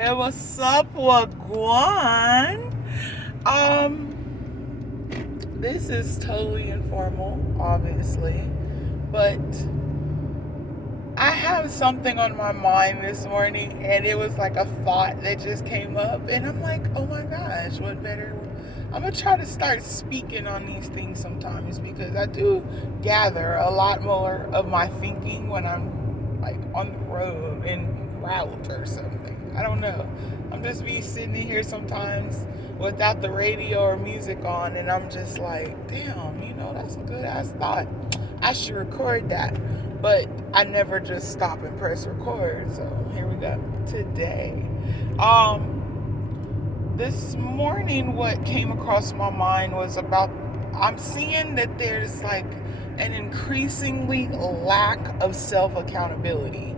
Hey, what's up, Wagwan? This is totally informal, obviously, but I have something on my mind this morning, and it was like a thought that just came up, and I'm like, oh my gosh, what better? I'm gonna try to start speaking on these things sometimes because I do gather a lot more of my thinking when I'm like on the road en route or something. I don't know. I'm just be sitting in here sometimes without the radio or music on, and I'm just like, damn, that's a good ass thought. I should record that. But I never just stop and press record. So here we go. Today. This morning what came across my mind was about I'm seeing that there's like an increasingly lack of self-accountability.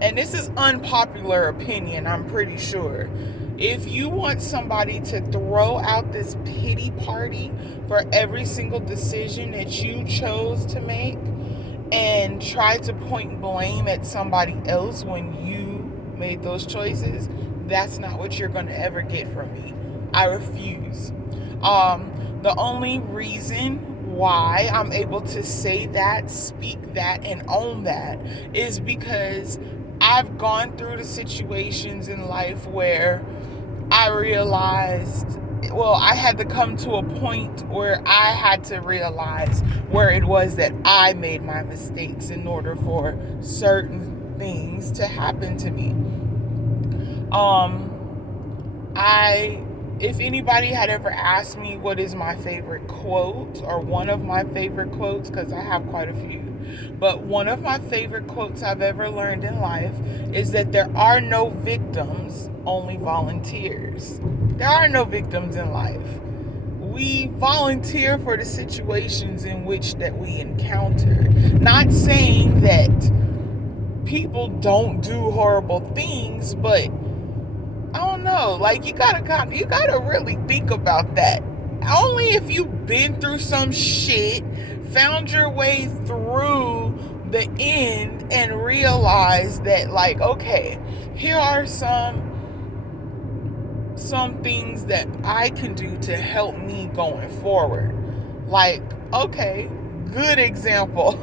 And this is unpopular opinion, I'm pretty sure. If you want somebody to throw out this pity party for every single decision that you chose to make and try to point blame at somebody else when you made those choices, that's not what you're going to ever get from me. I refuse. The only reason why I'm able to say that, speak that, and own that is because I've gone through the situations in life where I realized, I had to come to a point where I had to realize where it was that I made my mistakes in order for certain things to happen to me. If anybody had ever asked me what is my favorite quote or one of my favorite quotes, because I have quite a few, but one of my favorite quotes I've ever learned in life is that there are no victims, only volunteers. There are no victims in life. We volunteer for the situations in which that we encounter. Not saying that people don't do horrible things, but I don't know. Like you gotta really think about that. Only if you've been through some shit, found your way through the end, and realized that, like, okay, here are some things that I can do to help me going forward. Like, okay, good example.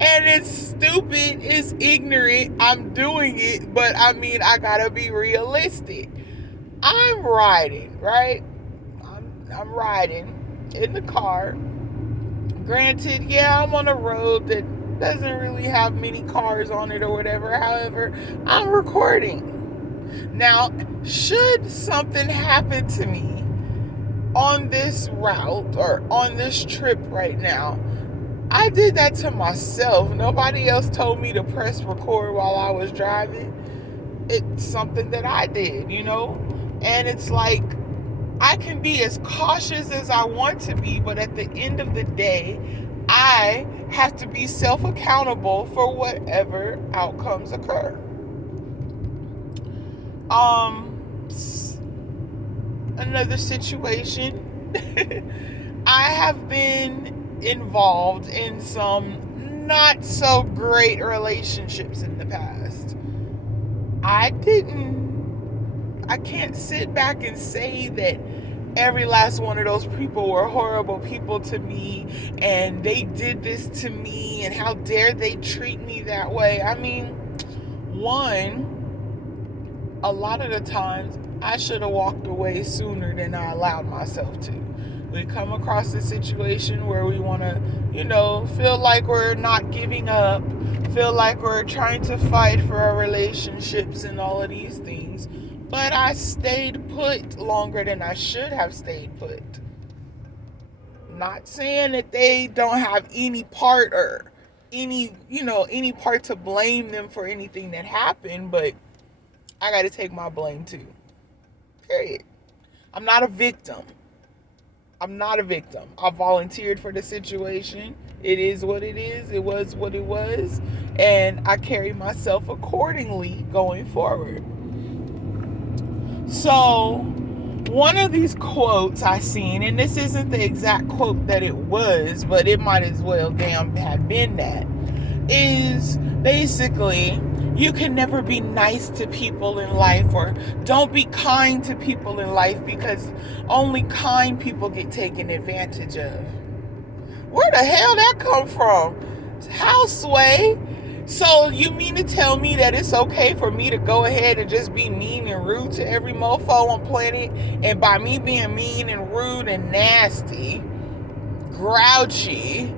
And it's stupid, it's ignorant, I'm doing it, but I mean, I gotta be realistic. I'm riding, right? I'm riding in the car. Granted, yeah, I'm on a road that doesn't really have many cars on it or whatever. However, I'm recording. Now, should something happen to me on this route or on this trip right now, I did that to myself. Nobody else told me to press record while I was driving. It's something that I did, And it's like, I can be as cautious as I want to be, but at the end of the day, I have to be self-accountable for whatever outcomes occur. Another situation. I have been involved in some not so great relationships in the past. I can't sit back and say that every last one of those people were horrible people to me and they did this to me and how dare they treat me that way. I mean, a lot of the times I should have walked away sooner than I allowed myself to. We come across a situation where we want to, feel like we're not giving up, feel like we're trying to fight for our relationships and all of these things. But I stayed put longer than I should have stayed put. Not saying that they don't have any part or any part to blame them for anything that happened, but I got to take my blame too. Period. I'm not a victim. I volunteered for the situation. It is what it is. It was what it was. And I carry myself accordingly going forward. So, one of these quotes I seen, and this isn't the exact quote that it was, but it might as well damn have been that. is basically you can never be nice to people in life, or don't be kind to people in life, because only kind people get taken advantage of. Where the hell that come from? How, Sway? So you mean to tell me that it's okay for me to go ahead and just be mean and rude to every mofo on planet? And by me being mean and rude and nasty, grouchy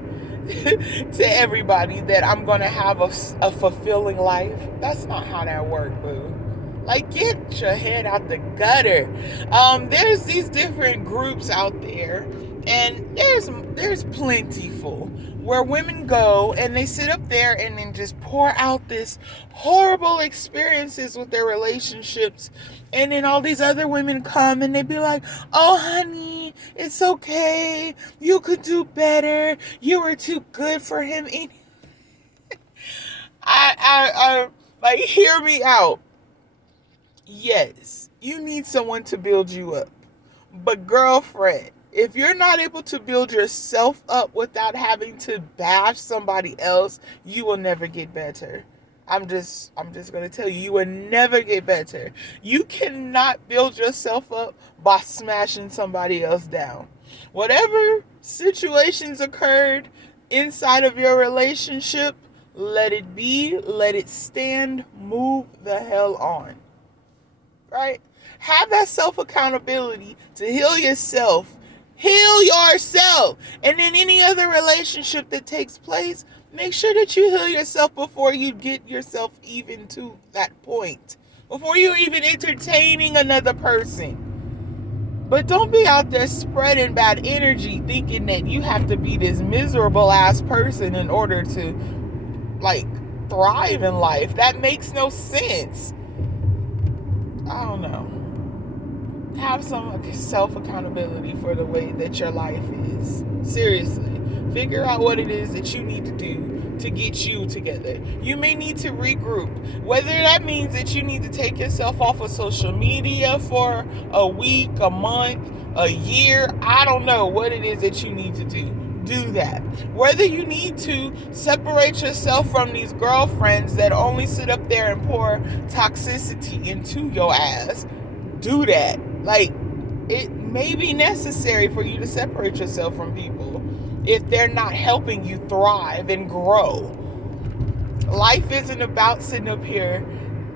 to everybody, that I'm gonna have a fulfilling life? That's not how that works, boo. Like, get your head out the gutter. There's these different groups out there, and there's plentiful, where women go and they sit up there and then just pour out this horrible experiences with their relationships, and then all these other women come and they be like, "Oh, honey, it's okay. You could do better. You were too good for him." I like, hear me out. Yes, you need someone to build you up. But girlfriend, if you're not able to build yourself up without having to bash somebody else, you will never get better. I'm just going to tell you, you will never get better. You cannot build yourself up by smashing somebody else down. Whatever situations occurred inside of your relationship, let it be, let it stand, move the hell on. Right? Have that self-accountability to heal yourself. Heal yourself. And in any other relationship that takes place, make sure that you heal yourself before you get yourself even to that point. Before you're even entertaining another person. But don't be out there spreading bad energy thinking that you have to be this miserable ass person in order to, like, thrive in life. That makes no sense. I don't know. Have some self-accountability for the way that your life is. Seriously. Figure out what it is that you need to do to get you together. You may need to regroup. Whether that means that you need to take yourself off of social media for a week, a month, a year. I don't know what it is that you need to do. Do that. Whether you need to separate yourself from these girlfriends that only sit up there and pour toxicity into your ass, do that. Like, it may be necessary for you to separate yourself from people if they're not helping you thrive and grow. Life isn't about sitting up here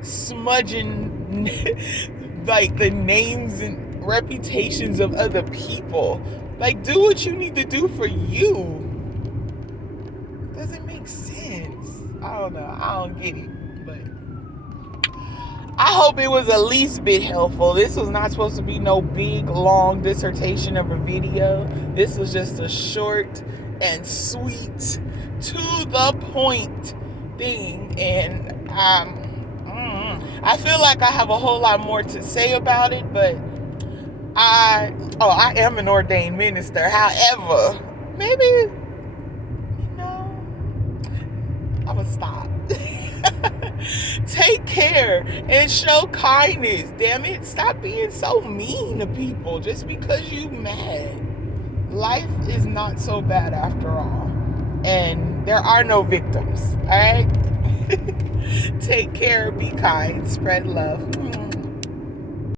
smudging like the names and reputations of other people. Like, do what you need to do for you. Doesn't make sense. I don't know. I don't get it. But I hope it was at least a bit helpful. This was not supposed to be no big, long dissertation of a video. This was just a short and sweet, to the point thing. And I feel like I have a whole lot more to say about it, but I am an ordained minister. However, maybe, I'm gonna stop. Take care and show kindness. Damn it, stop being so mean to people just because you mad. Life is not so bad after all, and there are no victims. All right. Take care, be kind, spread love.